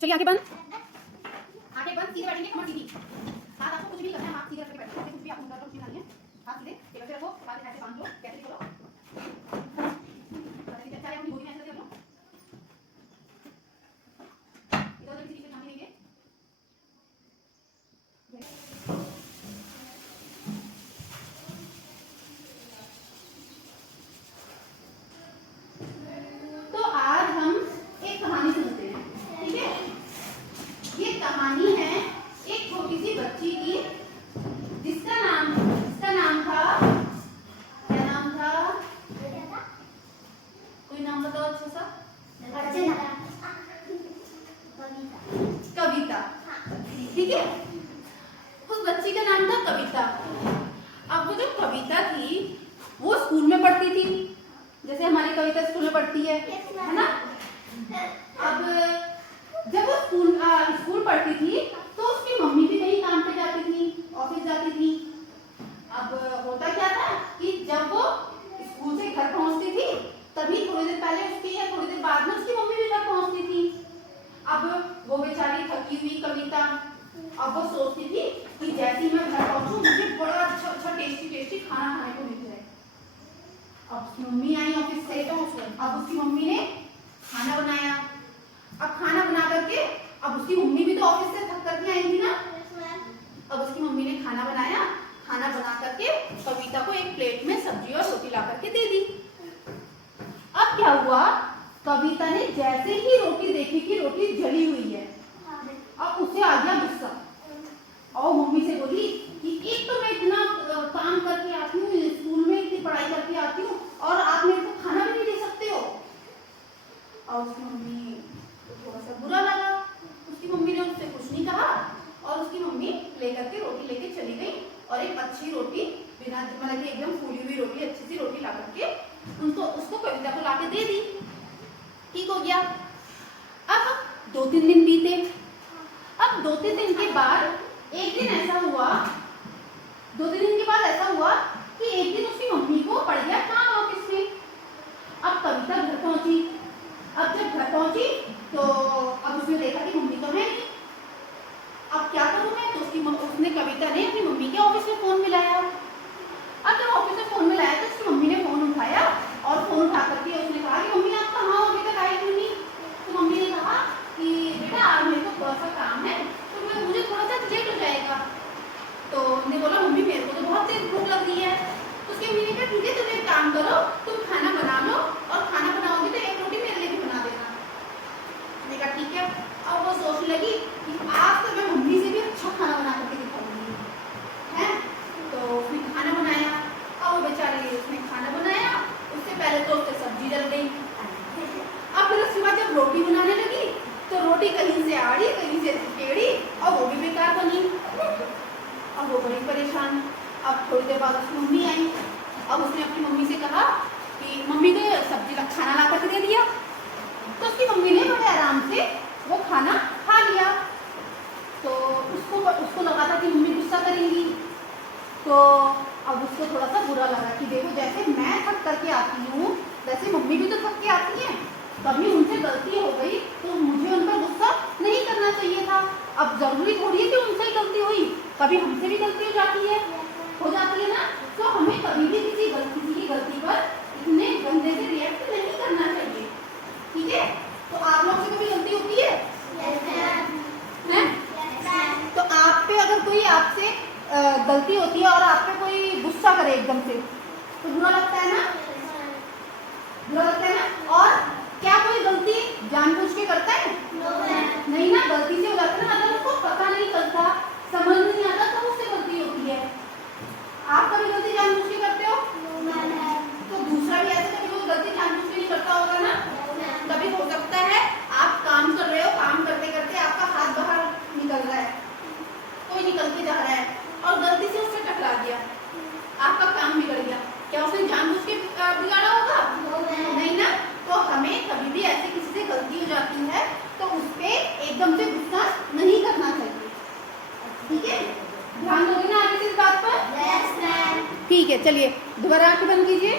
चलिए आंखें बंद, सीधे बैठेंगे, कमर सीधी। हाथ आपको कुछ भी करना है, हाथ सीधे रख के बैठो, कुछ भी आप उनका कुछ भी नहीं है। हाथ सीधे टेबल पे रखो, हाथ ऐसे बांध लो, कैसे खोलो, चाहे अपनी गोदी में ऐसे कर लो, इधर किसी चीज पे ध्यान नहीं देंगे। तो आज हम एक कहानी सुनते हैं, ठीक है। ये कहानी है एक छोटी सी बच्ची की, जिसका नाम था, क्या नाम था? कोई नाम बताओ अच्छा सा। कविता, ठीक है। उस बच्ची का नाम था कविता। अब वो जो कविता थी वो स्कूल में पढ़ती थी, जैसे हमारी कविता स्कूल में पढ़ती है ना। अब जब वो स्कूल पढ़ती थी तो उसकी मम्मी भी कहीं काम पे जाती थी, ऑफिस जाती थी। अब होता क्या था कि जब वो स्कूल से घर पहुंचती थी तभी थोड़ी देर पहले उसकी या थोड़ी देर बाद में उसकी मम्मी भी घर पहुंचती थी। अब वो बेचारी थकी हुई कविता, अब वो सोचती थी कि जैसे मैं घर पहुंचूं मुझे बड़ा अच्छा टेस्टी खाना खाने को मिल जाए। अब उसकी मम्मी आई ऑफिस से, अब उसकी मम्मी ने खाना बनाया। अब खाना बना करके, अब उसकी मम्मी भी तो ऑफिस से थक करके आई थी ना। अब उसकी मम्मी ने खाना बनाया, खाना बना करके कविता को एक प्लेट में सब्जी और रोटी ला करके दे दी। अब क्या हुआ, कविता ने जैसे ही रोटी देखी कि रोटी जली हुई है, अब उसे आ गया गुस्सा और मम्मी से बोली कि एक तो मैं इतना काम करके आती हूँ, स्कूल में इतनी पढ़ाई करके आती हूँ और आप मेरे को खाना भी नहीं दे सकते हो। और उसकी मम्मी को थोड़ा सा बुरा लगा। उसकी मम्मी ने उससे कुछ नहीं कहा और उसकी मम्मी लेकर के रोटी लेके चली गई और एक अच्छी रोटी, बिना मतलब कि एकदम फूली हुई रोटी, अच्छी सी रोटी ला करके उसको कविता को लाके दे दी। ठीक हो गया। अब 2-3 दिन बीते। अब 2-3 दिन के बाद एक दिन ऐसा हुआ, 2-3 दिन के बाद ऐसा हुआ कि एक दिन उसकी मम्मी को पड़ गया काम ऑफिस में। अब कविता घर पहुंची। अब जब घर पहुंची तो अब उसने देखा कि मम्मी तो है नहीं। अब क्या करूं मैं, तो उसने कविता ने अपनी मम्मी के ऑफिस में फोन मिलाया। अब जब ऑफिस में फोन मिलाया तो उसकी मम्मी ने फोन उठाया और फोन उठा करके उसने कहा कि मम्मी आप कहाँ हो, अभी तक आई क्यों नहीं? तो मम्मी ने कहा कि बेटा आज मेरे को थोड़ा सा काम है तो मुझे थोड़ा सा लेट हो जाएगा। तो उसने बोला मम्मी मेरे को तो बहुत तेज भूख लग रही है। तो उसकी मम्मी ने कहा ठीक है तुम एक काम करो, तुम खाना बना लो और खाना बनाओगी तो एक रोटी मेरे लिए भी बना देना। मैंने कहा ठीक है। अब वो सोचने लगी कि आज तो मैं मम्मी से भी अच्छा खाना बना करके दिखाऊंगी, है। तो उसने खाना बनाया और वो बेचारी उसने खाना बनाया, उससे पहले तो उससे सब्जी जल गई। अब फिर उसके बाद जब रोटी बनाने लगी तो रोटी कहीं से आड़ी कहीं से टेढ़ी और वो भी बेकार बनी। अब वो बड़ी परेशान। अब थोड़ी देर बाद उसकी मम्मी आई। अब उसने अपनी मम्मी से कहा कि मम्मी को सब्जी का खाना ला करके दे दिया। तो उसकी मम्मी ने बड़े आराम से वो खाना खा लिया। तो उसको लगा था कि मम्मी गुस्सा करेंगी। तो अब उसको थोड़ा सा बुरा लगा कि देखो जैसे मैं थक करके आती हूँ वैसे मम्मी भी तो थक के आती हैं, कभी उनसे गलती हो गई तो मुझे उन पर गुस्सा नहीं करना चाहिए था। अब जरूरी थोड़ी है कि उनसे ही गलती हुई, कभी हमसे भी गलती हो जाती है ना। तो हमें कभी भी किसी की गलती पर इतने गंदे से रिएक्ट नहीं करना चाहिए, ठीक है। तो आप लोग से कभी गलती होती है? तो आप पे अगर कोई आपसे गलती होती है और आप पे कोई गुस्सा करे एकदम से तो बुरा लगता है ना, बुरा लगता है ना। और क्या कोई गलती जानबूझ के करता है? नहीं ना, गलती से हो जाता है ना, मतलब उसको पता नहीं चलता, समझ नहीं आता तो उससे गलती होती है। आप कभी गलती जानबूझ के करते हो? तो दूसरा भी ऐसे कभी कोई गलती जानबूझ के नहीं करता होगा ना। कभी हो सकता है आप काम कर रहे हो, काम करते करते आपका हाथ बाहर निकल रहा है, कोई निकल के जा रहा है और गलती से उससे टकरा गया, आपका काम बिगड़ गया। क्या उसने जानबूझ के बिगाड़ा होगा? नहीं ना। तो हमें कभी भी ऐसे किसी से गलती हो जाती है तो उस पे एकदम से गुस्सा नहीं करना चाहिए, ठीक है। ध्यान दोगे ना आगे से इस बात पर? ठीक है, चलिए दोबारा आंखें बंद कीजिए।